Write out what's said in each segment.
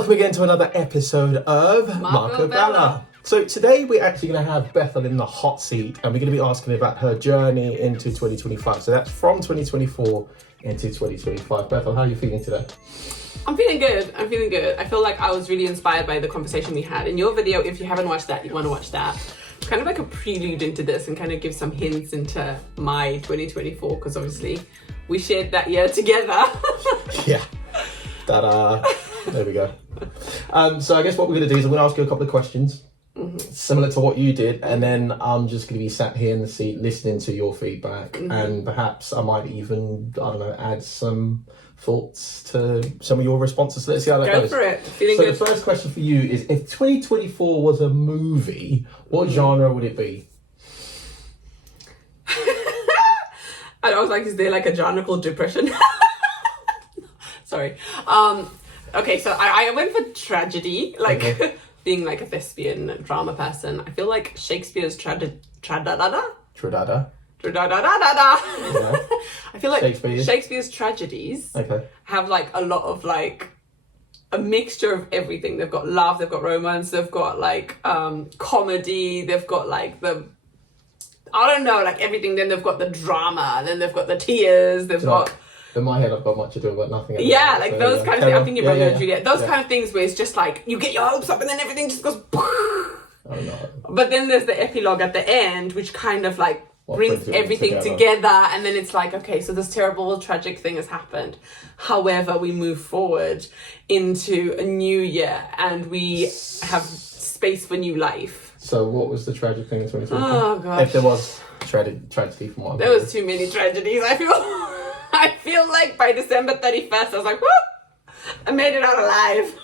welcome again to another episode of Marcobella. So today we're actually going to have Bethel in the hot seat and we're going to be asking about her journey into 2025. So that's from 2024 into 2025. Bethel, how are you feeling today? I'm feeling good. I feel like I was really inspired by the conversation we had. In your video, if you haven't watched that, you want to watch that. Kind of like a prelude into this and kind of give some hints into my 2024 because obviously we shared that year together. Yeah. Ta-da. There we go. So I guess what we're going to do is I'm going to ask you a couple of questions. Similar to what you did, and then I'm just going to be sat here in the seat listening to your feedback, and perhaps I might even, add some thoughts to some of your responses. Let's see how that goes. Go for it. Feeling so good. The first question for you is, if 2024 was a movie, what genre would it be? I was like, is there like a genre called depression? Sorry. Okay, so I went for tragedy, like being like a thespian drama person. I feel like Shakespeare's Tradada. Yeah. I feel like Shakespeare's tragedies have like a lot of like a mixture of everything. They've got love, they've got romance, they've got like comedy, they've got like like everything. Then they've got the drama, then they've got the tears, they've got... In my head, I've got much ado about nothing. Yeah, like those kind of things. I'm thinking Romeo and Juliet. Those kind of things where it's just like, you get your hopes up and then everything just goes... Oh, no. But then there's the epilogue at the end, which kind of like brings everything together. And then it's like, okay, so this terrible, tragic thing has happened. However, we move forward into a new year and we have space for new life. So what was the tragic thing in 2024? Oh, gosh. If there was tragedy from what I'm There was too many tragedies, I feel like by December 31st, I was like, whoop, I made it out alive.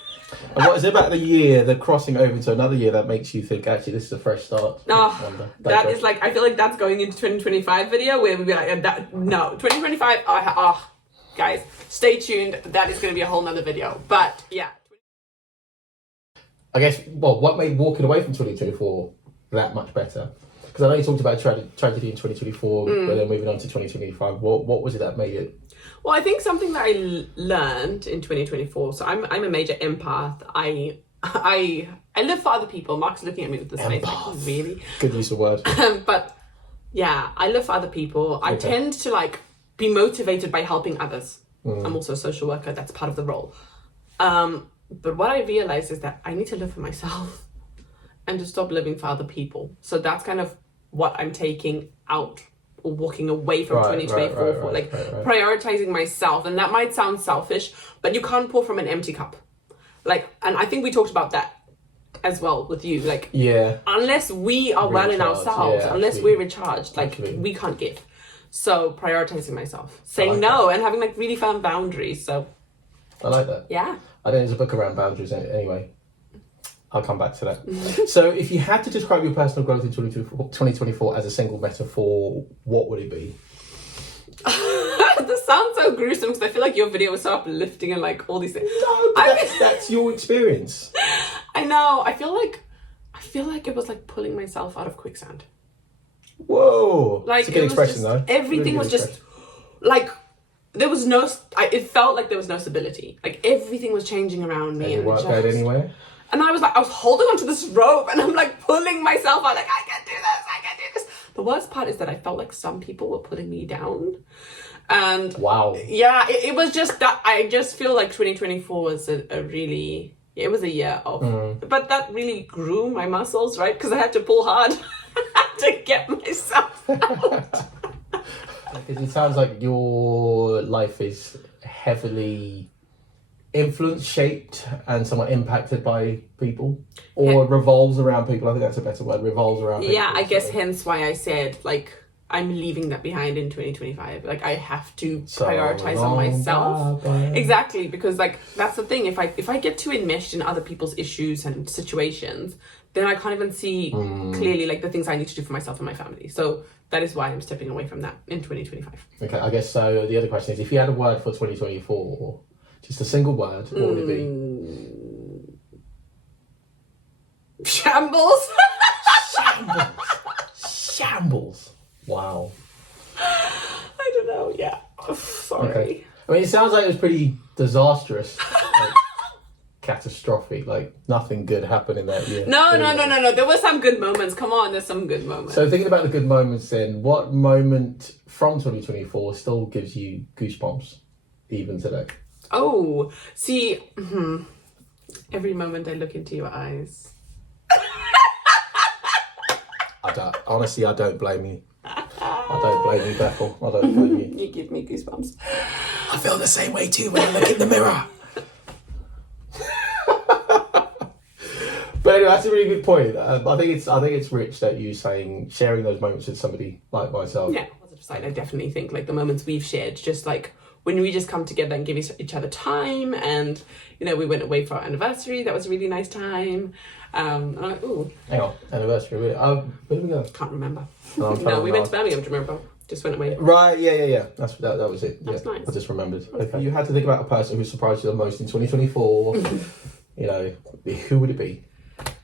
And what is it about the year, the crossing over to another year, that makes you think, actually, this is a fresh start? That is like, I feel like that's going into 2025 video where we'd be like, no, 2025, guys, stay tuned. That is going to be a whole nother video. But yeah. I guess, what made walking away from 2024 that much better? Because I know you talked about tragedy in 2024, but then moving on to 2025. What was it that made it? Well, I think something that I learned in 2024. So I'm a major empath. I live for other people. Mark's looking at me with this face like, oh, really? Good use of word. But yeah, I live for other people. I tend to like be motivated by helping others. I'm also a social worker. That's part of the role. But what I realized is that I need to live for myself and to stop living for other people. So that's kind of what I'm taking out or walking away from 2024 for, prioritizing myself. And that might sound selfish, but you can't pour from an empty cup. Like, and I think we talked about that as well with you. Like, unless we are well in ourselves, unless we're recharged, like we can't give. So prioritizing myself, saying no, and having like really firm boundaries. So I like that. Yeah. I think there's a book around boundaries anyway. I'll come back to that. So if you had to describe your personal growth in 2024 as a single metaphor, what would it be? This sounds so gruesome because I feel like your video was so uplifting and like all these things. No, but that's your experience. I know. I feel like it was like pulling myself out of quicksand. Whoa. Like, it's a good expression though. Everything really was just like, there was no, it felt like there was no stability. Like everything was changing around me. And you weren't going anywhere? And I was holding onto this rope and I'm like pulling myself out like, I can't do this. The worst part is that I felt like some people were putting me down. And wow. Yeah, it was just that I just feel like 2024 was it was a year of, but that really grew my muscles, right? Because I had to pull hard to get myself out. Because it sounds like your life is heavily influenced, shaped, and somewhat impacted by people, or revolves around people. I think that's a better word. Revolves around people. Yeah, I guess hence why I said like I'm leaving that behind in 2025. Like I have to prioritize on myself. Exactly, because like that's the thing. If I get too enmeshed in other people's issues and situations, then I can't even see clearly like the things I need to do for myself and my family. So that is why I'm stepping away from that in 2025. Okay, I guess so. The other question is, if you had a word for 2024, just a single word, what would it be? Shambles. Shambles. Wow. I don't know. Yeah. Sorry. Okay. I mean, it sounds like it was pretty disastrous. Like, catastrophic. Like nothing good happened in that year. No. There were some good moments. Come on, there's some good moments. So thinking about the good moments, then, what moment from 2024 still gives you goosebumps, even today? Oh, see, every moment I look into your eyes. Honestly, I don't blame you. I don't blame you, Bethel. I don't blame you. You give me goosebumps. I feel the same way too when I look in the mirror. But anyway, that's a really good point. I think it's rich that you sharing those moments with somebody like myself. Yeah, positive side. I definitely think like the moments we've shared, just like when we just come together and give each other time, and we went away for our anniversary. That was a really nice time. I'm like, ooh. Hang on, anniversary. Really? Where did we go? Can't remember. No, we went to Birmingham. Do you remember? Just went away. Right, yeah. That was it. That's nice. I just remembered. Okay. You had to think about a person who surprised you the most in 2024. Who would it be?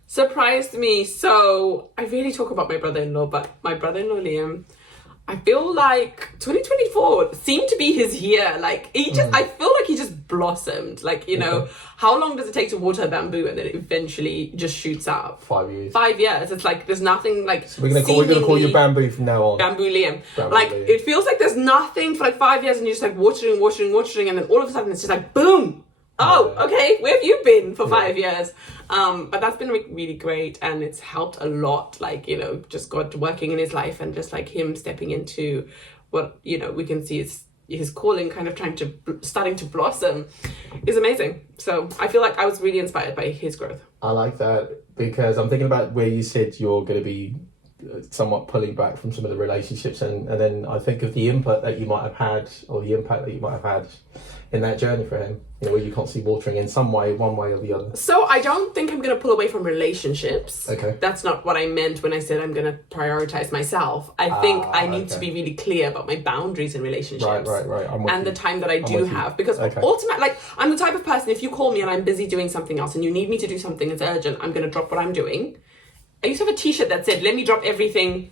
Surprised me. So I really talk about my brother-in-law, but my brother-in-law Liam, I feel like 2024 seemed to be his year. Like I feel like he just blossomed. Like, how long does it take to water a bamboo and then it eventually just shoots up? 5 years. 5 years. It's like there's nothing like. So we're gonna call you Bamboo from now on. Bamboo Liam. Liam. It feels like there's nothing for like 5 years and you're just like watering, and then all of a sudden it's just like boom. Oh, okay. Where have you been for 5 years? But that's been really great, and it's helped a lot. Like, just God working in his life, and just like him stepping into what we can see his calling, kind of starting to blossom, is amazing. So I feel like I was really inspired by his growth. I like that, because I'm thinking about where you said you're going to be somewhat pulling back from some of the relationships, and then I think of the input that you might have had, or the impact that you might have had in that journey for him, where you can't see watering in some way, one way or the other. So I don't think I'm going to pull away from relationships. Okay. That's not what I meant when I said I'm going to prioritize myself. I think I need to be really clear about my boundaries in relationships. Right. And the time that I do have. Because ultimately, like, I'm the type of person, if you call me and I'm busy doing something else and you need me to do something that's urgent, I'm going to drop what I'm doing. I used to have a t-shirt that said, let me drop everything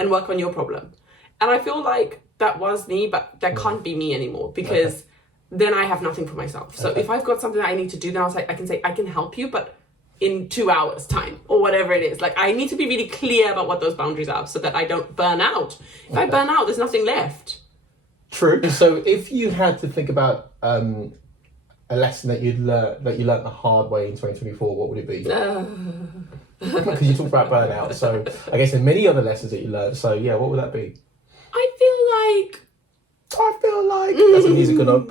and work on your problem. And I feel like that was me, but that can't be me anymore, because then I have nothing for myself. So if I've got something that I need to do, then I can say, I can help you, but in 2 hours time or whatever it is. Like, I need to be really clear about what those boundaries are so that I don't burn out. If I burn out, there's nothing left. True. So if you had to think about a lesson that you learned the hard way in 2024, what would it be? Because you talked about burnout, so I guess there's many other lessons that you learned. So yeah, what would that be? I feel like that's a musical note.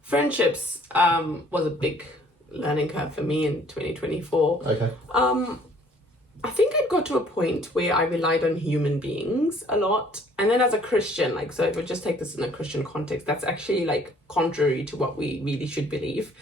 Friendships was a big learning curve for me in 2024. Okay. I think I'd got to a point where I relied on human beings a lot. And then as a Christian, like, so if we just take this in a Christian context, that's actually like contrary to what we really should believe.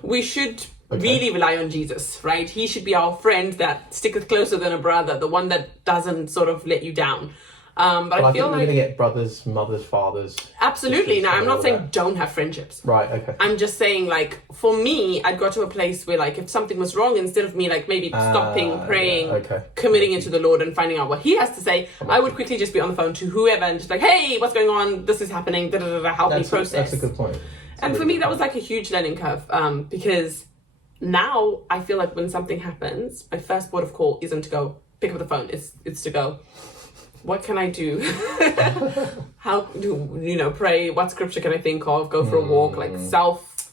We should really rely on Jesus, right? He should be our friend that sticketh closer than a brother, the one that doesn't sort of let you down. But I feel think we're going to get brothers, mothers, fathers. Absolutely. Now, I'm not saying don't have friendships. Right, okay. I'm just saying, like, for me, I'd got to a place where, like, if something was wrong, instead of me, like, maybe stopping, praying, committing into the Lord and finding out what he has to say, I would quickly just be on the phone to whoever and just like, hey, what's going on? This is happening. Help me process. That's a good point. And for me, that was, like, a huge learning curve, because now I feel like when something happens, my first port of call isn't to go pick up the phone. It's to go, what can I do? How do, pray? What scripture can I think of? Go for a walk, like self,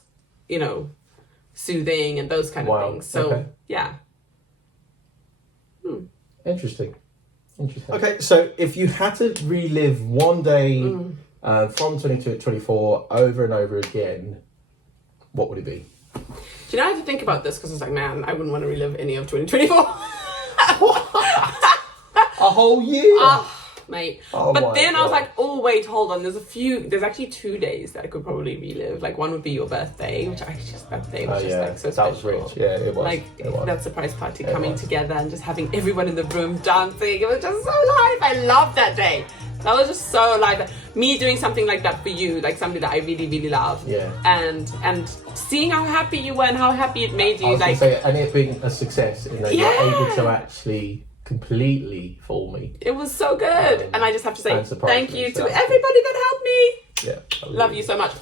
soothing and those kind of things. So, yeah. Interesting. Okay, so if you had to relive one day from 22 to 24 over and over again, what would it be? Do you know, I had to think about this because I was like, man, I wouldn't want to relive any of 2024. A whole year? Mate. But then I was like, oh, wait, hold on. There's actually 2 days that I could probably relive. Like, one would be your birthday, which that day was just like so special. That was rich. Yeah, it was. Like, that surprise party coming together and just having everyone in the room dancing. It was just so live. I loved that day. That was just so live. Me doing something like that for you, like something that I really, really love. Yeah. And seeing how happy you were and how happy it made you. I was gonna say, and it being a success, you're able to actually completely fool me. It was so good. And I just have to say thank you to everybody that helped me. Yeah. Love you so much.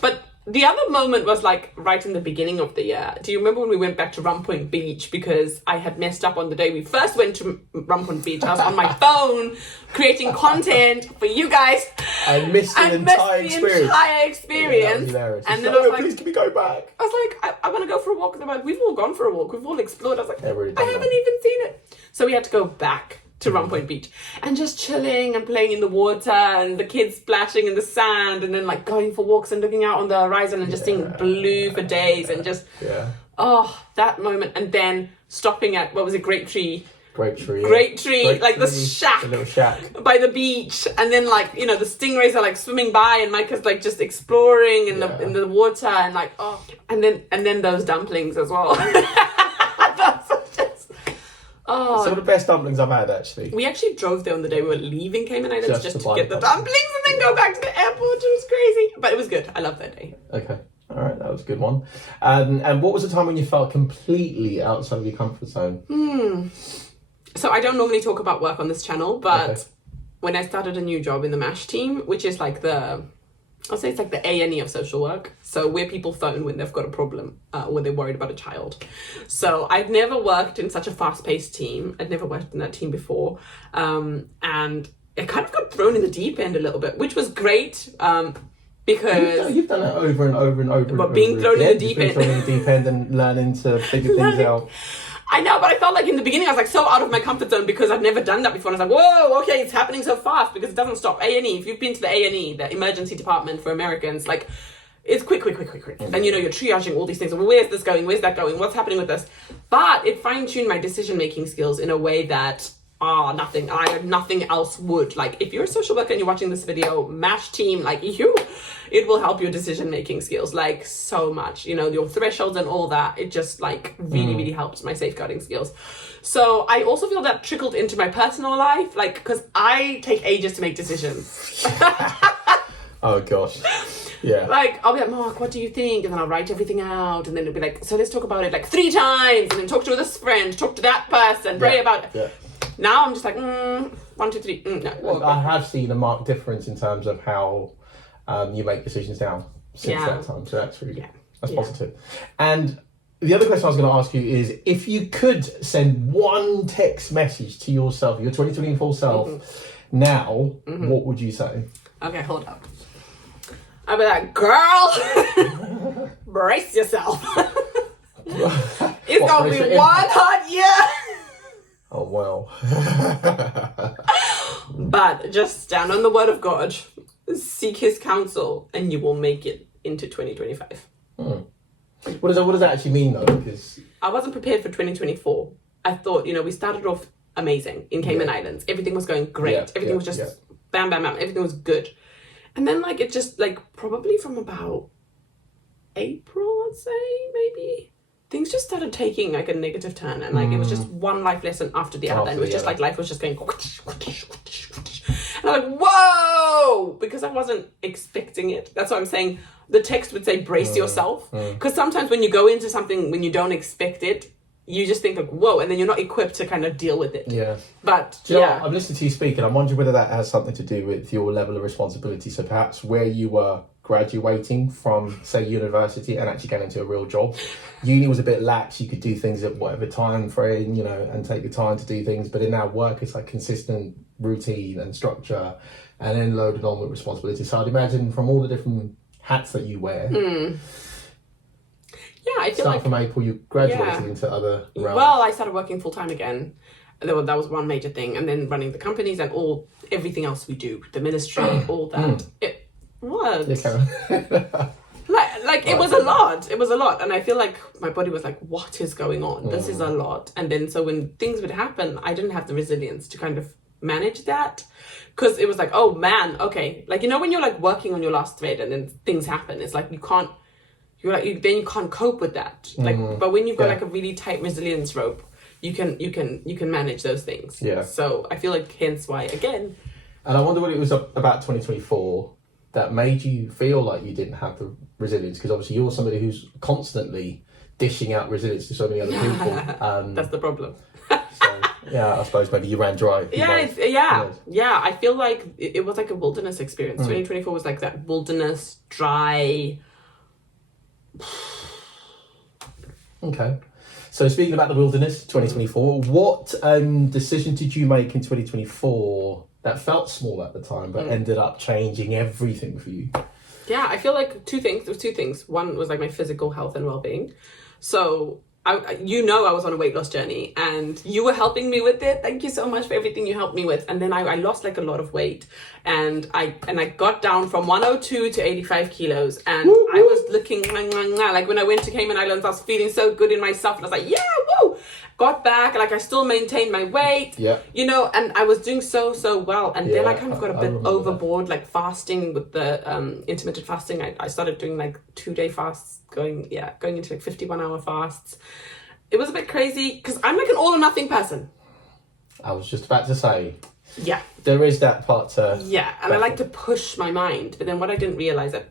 But The other moment was like right in the beginning of the year. Do you remember when we went back to Rum Point Beach because I had messed up on the day we first went to Rum Point Beach? I was on my phone creating content for you guys. I missed the entire experience. Yeah, that was hilarious. And then I was like, please can we go back? I was like, I want to go for a walk. And they're like, we've all gone for a walk. We've all explored. I was like, I haven't that. even seen it. So we had to go back to Rum Point Beach and just chilling and playing in the water and the kids splashing in the sand and then like going for walks and looking out on the horizon and just seeing blue for days and just that moment. And then stopping at, what was it, Great Tree, like the shack, the little shack by the beach, and then like, you know, the stingrays are like swimming by and Micah's like just exploring in the water and like and then those dumplings as well. Some of the best dumplings I've had, actually. We actually drove there on the day we were leaving Cayman Islands just to get the dumplings and then go back to the airport. It was crazy, but it was good. I loved that day. Okay, all right, that was a good one. And what was the time when you felt completely outside of your comfort zone? So I don't normally talk about work on this channel, but when I started a new job in the MASH team, which is like I'll say it's like the A&E of social work. So where people phone when they've got a problem, when they're worried about a child. So I'd never worked in such a fast-paced team. I'd never worked in that team before. And I kind of got thrown in the deep end a little bit, which was great. Because you've done it over and over and over. But being thrown in the deep end. Thrown in the deep end and learning to figure things out. I know, but I felt like in the beginning I was like so out of my comfort zone because I've never done that before. And I was like, whoa, okay, it's happening so fast because it doesn't stop. A&E, if you've been to the A&E, the emergency department for Americans, like it's quick. And you know, you're triaging all these things. Well, where's this going? Where's that going? What's happening with this? But it fine-tuned my decision-making skills in a way that nothing else would. Like if you're a social worker and you're watching this video, MASH team, like it will help your decision-making skills like so much, you know, your thresholds and all that. It just like really helps my safeguarding skills. So I also feel that trickled into my personal life, like because I take ages to make decisions. Oh gosh. Yeah. Like, I'll be like, Mark, what do you think? And then I'll write everything out. And then it'll be like, so let's talk about it like 3 times. And then talk to this friend, talk to that person, pray about it. Yeah. Now I'm just like, 1, 2, 3. No. Well, I have seen a marked difference in terms of how you make decisions now since that time. So that's really that's positive. And the other question I was going to ask you is, if you could send one text message to yourself, your 2024 self, now, what would you say? Okay, hold up. I'll be like, girl, brace yourself. It's going to be one hot year. Oh, wow. But just stand on the word of God, seek his counsel, and you will make it into 2025. What does that actually mean, though? Because I wasn't prepared for 2024. I thought, we started off amazing in Cayman Islands. Everything was going great. Everything was just bam, bam, bam. Everything was good. And then, it just, probably from about April, I'd say, maybe, things just started taking, a negative turn. And, it was just one life lesson after the other. And it was just, life was just going... And I'm like, whoa! Because I wasn't expecting it. That's what I'm saying. The text would say, brace yourself. Because sometimes when you go into something, when you don't expect it, you just think whoa, and then you're not equipped to kind of deal with it. Yeah. But, do you know what? I'm listening to you speak, and I'm wondering whether that has something to do with your level of responsibility. So perhaps where you were graduating from, say, university and actually getting into a real job, uni was a bit lax. You could do things at whatever time frame, and take the time to do things. But in our work, it's consistent routine and structure, and then loaded on with responsibility. So I'd imagine from all the different hats that you wear... Yeah, I feel from April, you graduated into other realms. Well, I started working full-time again. That was one major thing. And then running the companies and everything else we do. The ministry, all that. What? Yeah, it was a lot. It was a lot. And I feel like my body was like, what is going on? This is a lot. And then so when things would happen, I didn't have the resilience to kind of manage that. Because it was like, oh man, okay. When you're working on your last thread and then things happen, it's like you can't, then you can't cope with that. But when you've got a really tight resilience rope, you can manage those things. Yeah. So I feel hence why again. And I wonder what it was about 2024 that made you feel like you didn't have the resilience, because obviously you're somebody who's constantly dishing out resilience to so many other people. That's the problem. Yeah, I suppose maybe you ran dry. Yeah. I feel like it was a wilderness experience. 2024 was that wilderness, dry. Okay. So speaking about the wilderness, 2024, what decision did you make in 2024 that felt small at the time, but ended up changing everything for you? Yeah, I feel like there was two things. One was like my physical health and well-being. So I was on a weight loss journey and you were helping me with it. Thank you so much for everything you helped me with. And then I lost like a lot of weight and I got down from 102 to 85 kilos and I was looking like when I went to Cayman Islands, I was feeling so good in myself and I was like, yeah, woo! Got back, like I still maintained my weight, you know, and I was doing so well. And then I kind of got a bit overboard, like fasting with the intermittent fasting. I started doing like 2-day fasts, going into like 51-hour fasts. It was a bit crazy because I'm like an all or nothing person. I was just about to say. Yeah. There is that part to... Yeah, and I like to push my mind. But then what I didn't realize that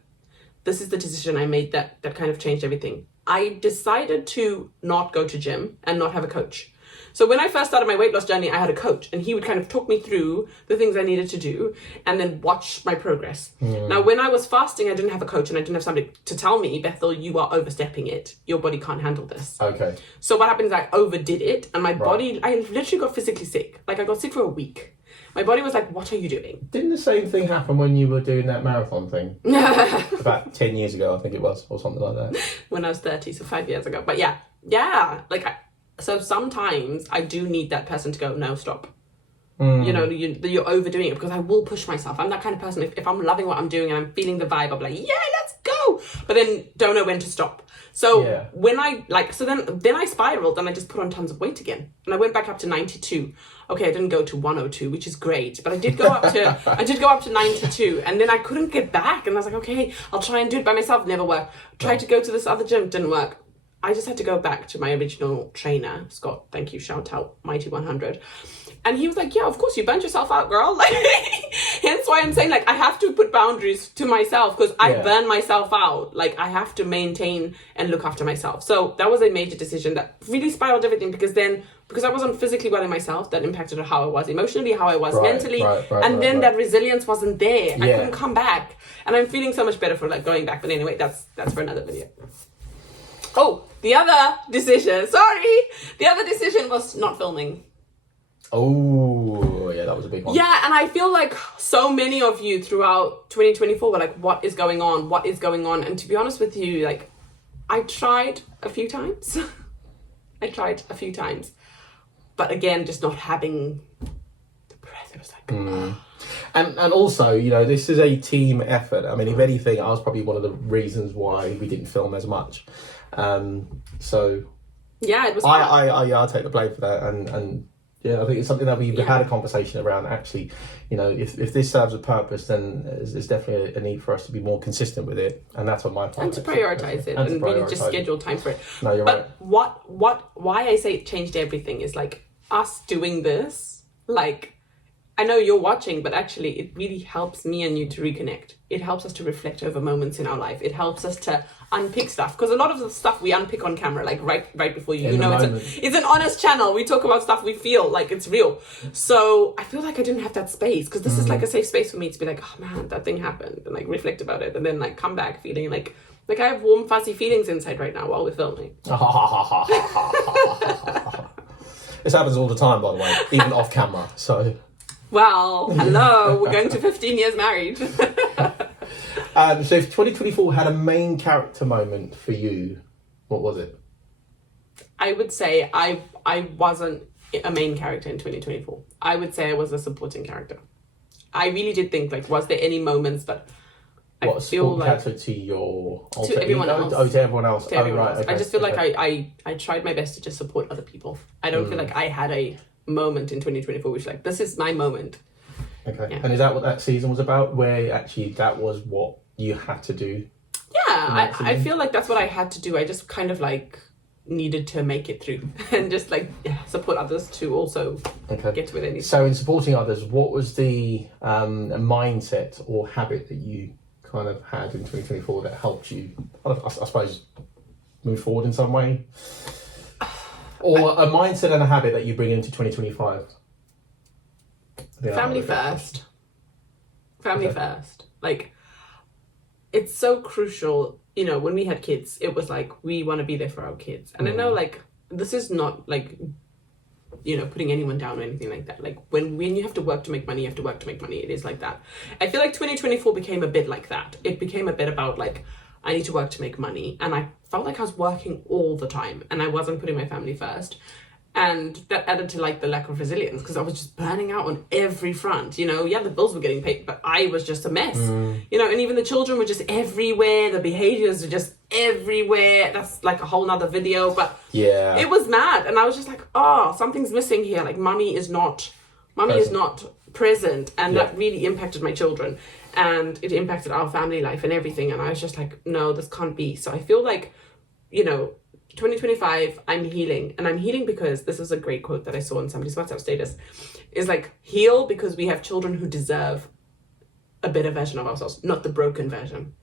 this is the decision I made that kind of changed everything. I decided to not go to gym and not have a coach. So when I first started my weight loss journey, I had a coach and he would kind of talk me through the things I needed to do and then watch my progress. Now, when I was fasting, I didn't have a coach and I didn't have somebody to tell me, Bethel, you are overstepping it. Your body can't handle this. Okay. So what happened is I overdid it and my body, I literally got physically sick. Like I got sick for a week. My body was like, what are you doing? Didn't the same thing happen when you were doing that marathon thing? About 10 years ago, I think it was, or something like that. When I was 30, so 5 years ago. But yeah. So sometimes I do need that person to go, no, stop. You know, you're overdoing it because I will push myself. I'm that kind of person. If I'm loving what I'm doing and I'm feeling the vibe, I'm like, yeah, let's go. But then don't know when to stop. So when then I spiraled and I just put on tons of weight again. And I went back up to 92. Okay, I didn't go to 102, which is great, but I did go up to 92 and then I couldn't get back. And I was like, okay, I'll try and do it by myself. Never worked. Tried to go to this other gym, didn't work. I just had to go back to my original trainer, Scott. Thank you. Shout out Mighty 100. And he was like, yeah, of course, you burnt yourself out, girl. Like, hence why I'm saying, like, I have to put boundaries to myself because I burn myself out. Like, I have to maintain and look after myself. So that was a major decision that really spiraled everything because I wasn't physically well in myself, that impacted how I was emotionally, how I was mentally. That resilience wasn't there. I couldn't come back. And I'm feeling so much better for, like, going back. But anyway, that's for another video. Oh, the other decision was not filming. Oh, yeah, that was a big one. Yeah, and I feel like so many of you throughout 2024 were like, what is going on? What is going on? And to be honest with you, like, I tried a few times. But again, just not having the breath. It was like... And also, you know, this is a team effort. I mean, if anything, I was probably one of the reasons why we didn't film as much. So... Yeah, it was I take the blame for that. And yeah, I think it's something that we've had a conversation around. Actually, you know, if this serves a purpose, then there's definitely a need for us to be more consistent with it, and that's on my part. And to prioritise it, and really just schedule time for it. No, you're right. Why I say it changed everything is like us doing this. Like, I know you're watching, but actually, it really helps me and you to reconnect. It helps us to reflect over moments in our life. It helps us to unpick stuff because a lot of the stuff we unpick on camera, like right before you know, it's an honest channel. We talk about stuff we feel like it's real. So I feel like I didn't have that space because this is like a safe space for me to be like, oh man, that thing happened, and like reflect about it, and then like come back feeling like I have warm fuzzy feelings inside right now while we're filming. This happens all the time, by the way, even off camera. So. Well, hello, we're going to 15 years married. So if 2024 had a main character moment for you, what was it? I would say I wasn't a main character in 2024. I would say I was a supporting character. I really did think, like, was there any moments that I feel like... to your... To everyone else. Oh, to everyone else. To everyone else. Okay, I just feel like I tried my best to just support other people. I don't feel like I had a moment in 2024 which like, this is my moment. Okay. Yeah. And is that what that season was about, where actually that was what you had to do? Yeah, I feel like that's what I had to do. I just kind of like needed to make it through and just like support others to also get to where they need. So in supporting others, what was the mindset or habit that you kind of had in 2024 that helped you, I suppose, move forward in some way? Or a mindset and a habit that you bring into 2025? Family first. Family first. Like, it's so crucial you know, when we had kids, it was like, we want to be there for our kids. And I know, like, this is not like, you know, putting anyone down or anything like that. Like, when you have to work to make money, you have to work to make money. It is like that. I feel like 2024 became a bit like that. It became a bit about like, I need to work to make money. And I felt like I was working all the time and I wasn't putting my family first. And that added to like the lack of resilience, because I was just burning out on every front. You know, yeah, the bills were getting paid, but I was just a mess. You know, and even the children were just everywhere. The behaviors were just everywhere. That's like a whole nother video, but yeah, it was mad. And I was just like, oh, something's missing here. Like, mommy is not present. And that really impacted my children, and it impacted our family life and everything. And I was just like, no, this can't be. So I feel like, you know, 2025, I'm healing. And I'm healing because this is a great quote that I saw on somebody's WhatsApp status. Is like, heal because we have children who deserve a better version of ourselves, not the broken version.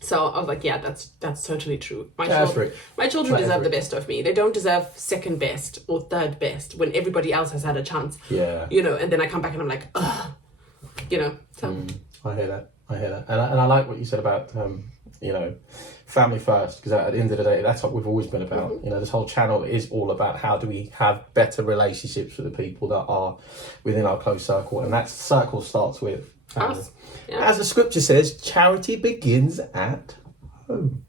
So I was like, yeah, that's totally true. My children deserve the best of me. They don't deserve second best or third best when everybody else has had a chance. Yeah. You know, and then I come back and I'm like, ugh. You know, so. I hear that. And I like what you said about, you know, family first, because at the end of the day, that's what we've always been about. You know, this whole channel is all about how do we have better relationships with the people that are within our close circle, and that circle starts with family. Us. Yeah. As the scripture says, charity begins at home.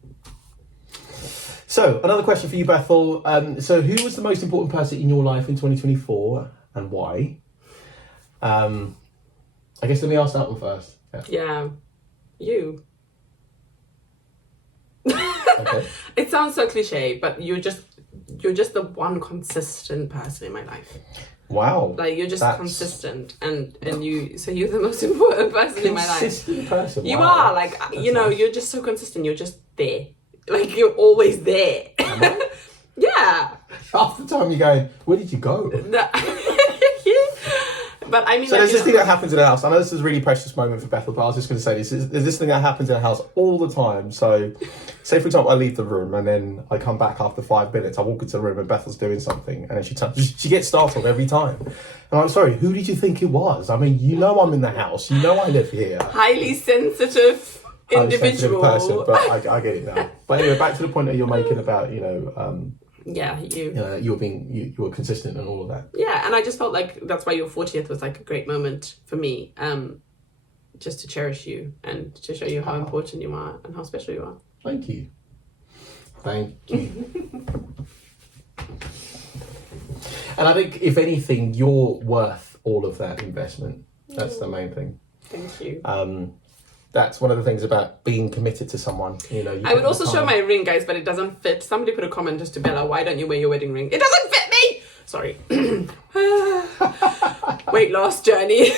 So, another question for you, Bethel. So, who was the most important person in your life in 2024 and why? I guess let me ask that one first. Yeah. You. Okay. It sounds so cliche, but you're just the one consistent person in my life. Wow. Like, you're just consistent, and you're the most important person in my life. Consistent person. You wow. are, like, you know, you're just so consistent. You're just there. Like, you're always there. Am I? Yeah. Half the time you're going, where did you go? But I mean, so there's this thing that happens in the house. I know this is a really precious moment for Bethel, but I was just going to say this. There's this thing that happens in the house all the time. So, say for example, I leave the room and then I come back after 5 minutes. I walk into the room and Bethel's doing something, and then she gets startled every time. And I'm sorry, who did you think it was? I mean, you know I'm in the house. You know I live here. Highly sensitive individual. Person, but I get it now. But anyway, back to the point that you're making about, you know. You were consistent and all of that. Yeah, and I just felt like that's why your 40th was like a great moment for me, just to cherish you and to show you how important you are and how special you are. Thank you. And I think, if anything, you're worth all of that investment. That's the main thing. Thank you. That's one of the things about being committed to someone. You know, I would also show my ring, guys, but it doesn't fit. Somebody put a comment just to Bella, why don't you wear your wedding ring? It doesn't fit me! Sorry. Weight loss journey.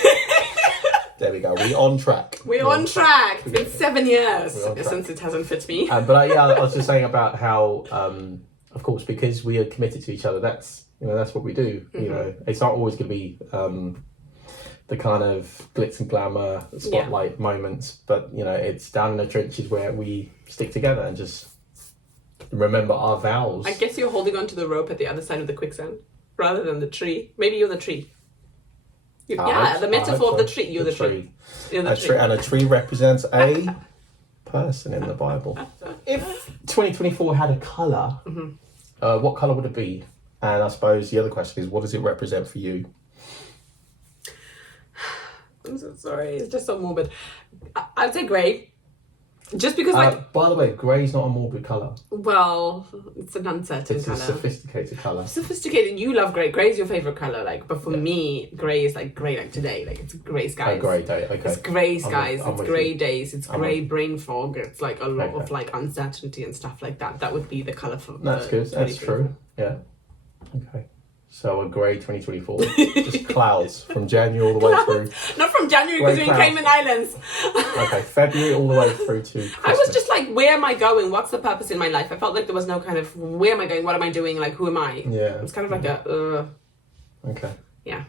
There we go. We're on track. We're on track. It's been 7 years since it hasn't fit me. I was just saying about how, of course, because we are committed to each other, that's what we do. Mm-hmm. You know, it's not always going to be the kind of glitz and glamour spotlight moments, but you know, it's down in the trenches where we stick together and just remember our vows. I guess you're holding onto the rope at the other side of the quicksand rather than the tree. Maybe you're the tree. The metaphor of the tree. You're the tree. You're the tree. And a tree represents a person in the Bible. If 2024 had a colour, what colour would it be? And I suppose the other question is, what does it represent for you? I'm so sorry. It's just so morbid. I'd say grey. Just because, by the way, grey is not a morbid colour. Well, it's an uncertain colour. It's a sophisticated colour. Sophisticated. You love grey. Grey is your favourite colour. Like, but for me, grey is like grey. Like today, like it's grey skies. A grey day. Okay. It's grey skies. I'm it's grey days. It's grey brain fog. It's like a lot of like uncertainty and stuff like that. That would be the colour for. That's good. That's true. Yeah. Okay. So a grey 2024, just clouds from January all the way through. Not from January because we're in Cayman Islands. Okay, February all the way through to Christmas. I was just like, where am I going? What's the purpose in my life? I felt like there was no kind of, where am I going? What am I doing? Like, who am I? Yeah. It's kind of like Okay. Yeah.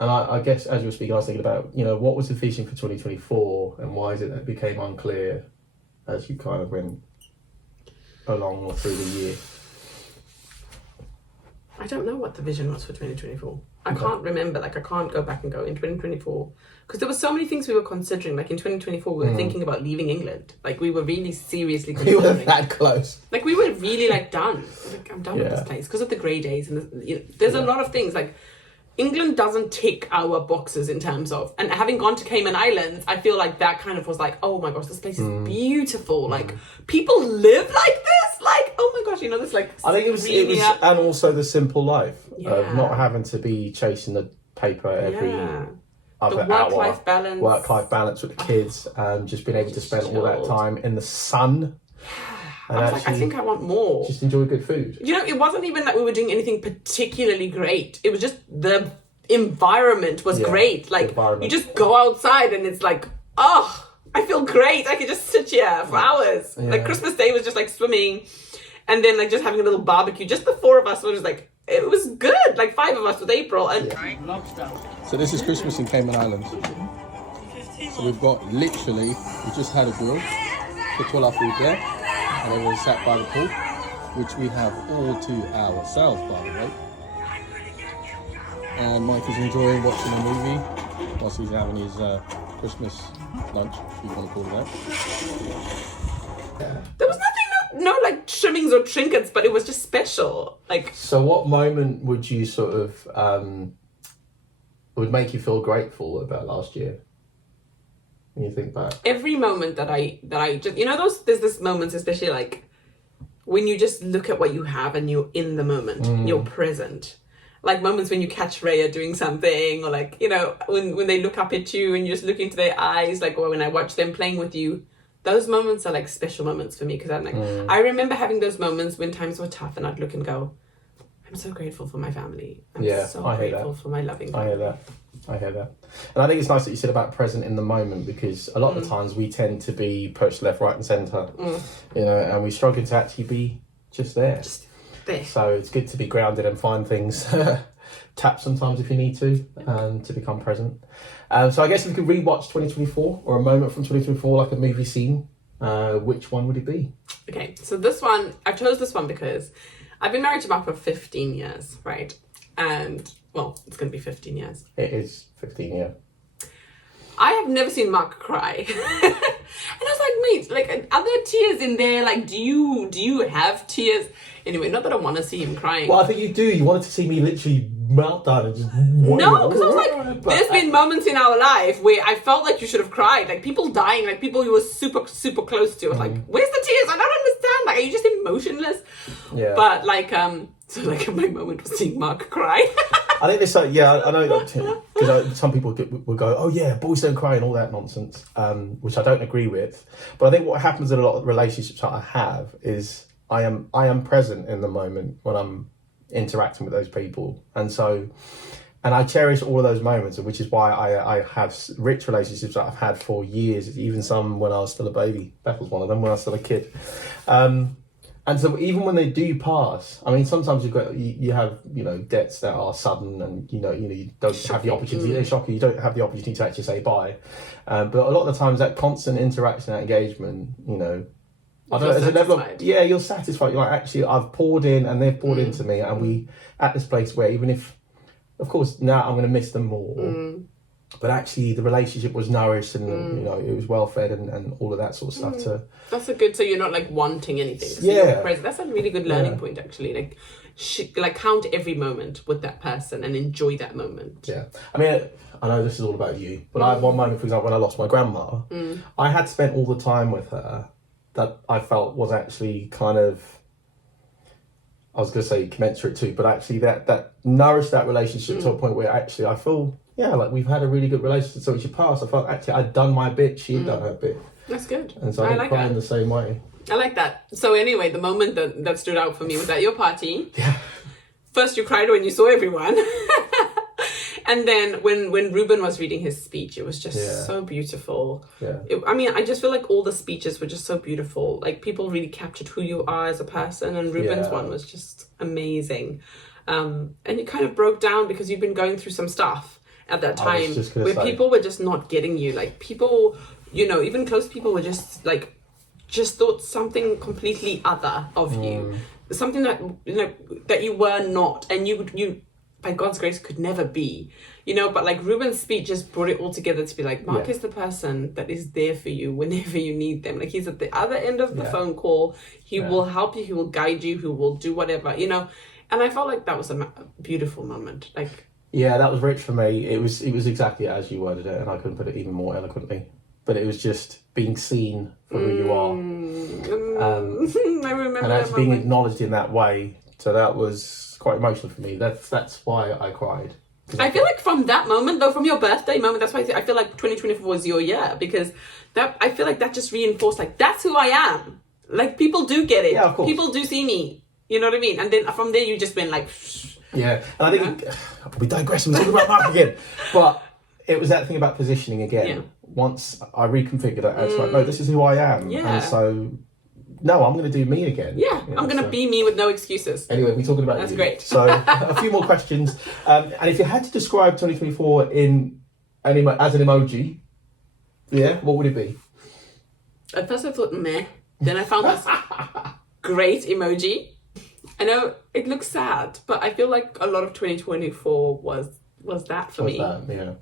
And I guess as you were speaking, I was thinking about, you know, what was the vision for 2024 and why is it that it became unclear as you kind of went along or through the year? I don't know what the vision was for 2024. I can't remember. Like, I can't go back and go in 2024. Because there were so many things we were considering. Like, in 2024, we were thinking about leaving England. Like, we were really seriously We considering. were that close. Like, we were really, like, done. Like, I'm done with this place. Because of the grey days. And there's a lot of things. Like, England doesn't tick our boxes in terms of... And having gone to Cayman Islands, I feel like that kind of was like, oh my gosh, this place is beautiful. Like, people live like this? Like, oh my gosh, you know, this like... I think it was, and also the simple life of not having to be chasing the paper every other the work-life balance. Work-life balance with the kids, and just being able to spend all that time in the sun. And I was like, I think I want more. Just enjoy good food. You know, it wasn't even that we were doing anything particularly great. It was just the environment was great. Like, you just go outside and it's like, oh, I feel great. I could just sit here for hours. Yeah. Like, Christmas Day was just like swimming and then like just having a little barbecue. Just the four of us were just like, it was good. Like 5 of us with April. And So this is Christmas in Cayman Islands. So we've got literally, we just had a grill, put all our food there, and then we're sat by the pool, which we have all to ourselves, by the way. And Mike is enjoying watching a movie whilst he's having his Christmas lunch, if you want to call it that. There was nothing, no like trimmings or trinkets, but it was just special. Like. So what moment would you sort of, would make you feel grateful about last year? When you think back? Every moment that I just, you know, there's this moments, especially like when you just look at what you have and you're in the moment, you're present. Like moments when you catch Raya doing something, or like, you know, when they look up at you and you just look into their eyes, like, or when I watch them playing with you, those moments are like special moments for me, because I'm like, I remember having those moments when times were tough and I'd look and go, I'm so grateful for my family. I'm so grateful for my loving family. I hear that. And I think it's nice that you said about present in the moment, because a lot of the times we tend to be pushed left, right and centre, you know, and we struggle to actually be just there. So it's good to be grounded and find things, tap sometimes if you need to become present. So I guess if you could rewatch 2024 or a moment from 2024, like a movie scene, which one would it be? Okay, so this one, I chose this one because I've been married to Mark for 15 years, right? And, well, it's going to be 15 years. It is 15, yeah. I have never seen Mark cry. And I was like, mate, like, are there tears in there? Like, do you have tears? Anyway, not that I want to see him crying. Well, I think you do. You wanted to see me literally melt down and just... No, because I was like, there's been moments in our life where I felt like you should have cried. Like, people dying, like, people you were super, super close to. I was like, where's the tears? I don't understand. Like, are you just emotionless? Yeah. But, like, so, like, my moment was seeing Mark cry. I think there's like, yeah, I know, because some people will go, oh yeah, boys don't cry and all that nonsense, which I don't agree with. But I think what happens in a lot of relationships that I have is I am present in the moment when I'm interacting with those people, and I cherish all of those moments, which is why I have rich relationships that I've had for years, even some when I was still a baby. Beth was one of them when I was still a kid. And so even when they do pass, I mean, sometimes you have, you know, deaths that are sudden, and you don't have the opportunity. They're shocking. You don't have the opportunity to actually say bye. But a lot of the times, that constant interaction, that engagement, you know, I don't know, there's a level of, you're satisfied. You're like, actually, I've poured in and they've poured into me, and we at this place where, even if, of course, now I'm going to miss them more. But actually, the relationship was nourished, and you know, it was well fed, and all of that sort of stuff. That's a good. So you're not like wanting anything. So that's a really good learning point, actually. Like count every moment with that person and enjoy that moment. Yeah, I mean, I know this is all about you, but I had one moment, for example, when I lost my grandma. I had spent all the time with her that I felt was actually kind of, I was going to say commensurate to, but actually that nourished that relationship to a point where actually I feel. Yeah, like we've had a really good relationship. So when she passed, I felt actually I'd done my bit, she'd done her bit. That's good. And so I didn't cry in the same way. I like that. So anyway, the moment that stood out for me was at your party. Yeah. First you cried when you saw everyone. And then when Ruben was reading his speech, it was just so beautiful. Yeah. I just feel like all the speeches were just so beautiful. Like people really captured who you are as a person, and Ruben's one was just amazing. And it kind of broke down because you've been going through some stuff at that time where people were just not getting you. Like people, you know, even close people were just thought something completely other of you. something that, you know, that you were not, and you by God's grace could never be, you know. But like Ruben's speech just brought it all together to be like, Mark is the person that is there for you whenever you need them. Like, he's at the other end of the phone call. He will help you. He will guide you. He will do whatever, you know. And I felt like that was a beautiful moment. Like, yeah, that was rich for me. It was exactly as you worded it, and I couldn't put it even more eloquently. But it was just being seen for who you are. I remember and that's being acknowledged in that way. So that was quite emotional for me. That's why I cried. I feel like from that moment, though, from your birthday moment, that's why I feel like 2024 was your year, because that, I feel like that just reinforced, like, that's who I am. Like, people do get it. Yeah, of course. People do see me. You know what I mean? And then from there, you just been like... Yeah, and I think we digress. We're talking about Mark again. But it was that thing about positioning again. Yeah. Once I reconfigured it, it's like, no, this is who I am. Yeah. And so, no, I'm going to do me again. Yeah, you know, I'm going to be me with no excuses. Anyway, we're talking about That's you. great. So, a few more questions. And if you had to describe 2024 as an emoji, what would it be? At first I thought, meh. Then I found this great emoji. I know it looks sad, but I feel like a lot of 2024 was that for me.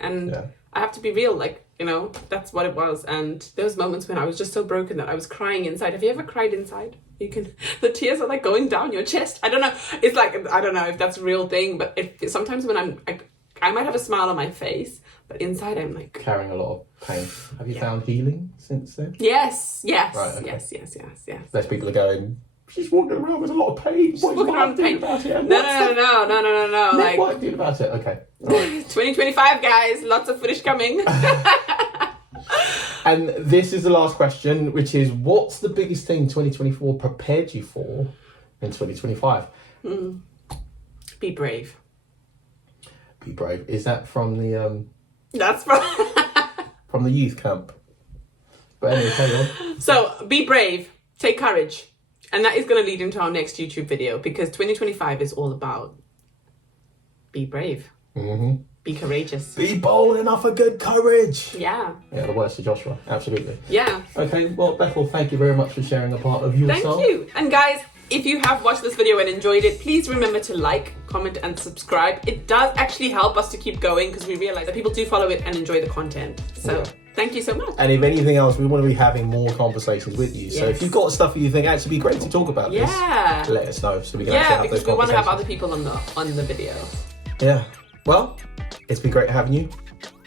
And I have to be real, like, you know, that's what it was. And there was moments when I was just so broken that I was crying inside. Have you ever cried inside? The tears are like going down your chest. I don't know. It's like, I don't know if that's a real thing, but sometimes when I might have a smile on my face, but inside I'm like... carrying a lot of pain. Have you found healing since then? Yes. Right, okay. Yes. Less people are going, she's walking around with a lot of pain. She's walking around with pain. About it? No. Like, what doing about it? Okay. Right. 2025, guys. Lots of footage coming. And this is the last question, which is, what's the biggest thing 2024 prepared you for in 2025? Be brave. Be brave. Is that from the That's from the youth camp? But anyway, carry on. So, be brave. Take courage. And that is going to lead into our next YouTube video, because 2025 is all about be brave. Mm-hmm. Be courageous. Be bold enough for good courage. Yeah. Yeah, the words to Joshua. Absolutely. Yeah. Okay, well, Bethel, thank you very much for sharing a part of yourself. Thank you. And guys, if you have watched this video and enjoyed it, please remember to like, comment, and subscribe. It does actually help us to keep going, because we realize that people do follow it and enjoy the content. So thank you so much. And if anything else, we want to be having more conversations with you. So if you've got stuff that you think actually be great to talk about this, let us know so we can actually have those because we want to have other conversations. people on the video. Yeah. Well, it's been great having you.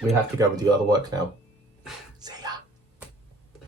We have to go and do other work now.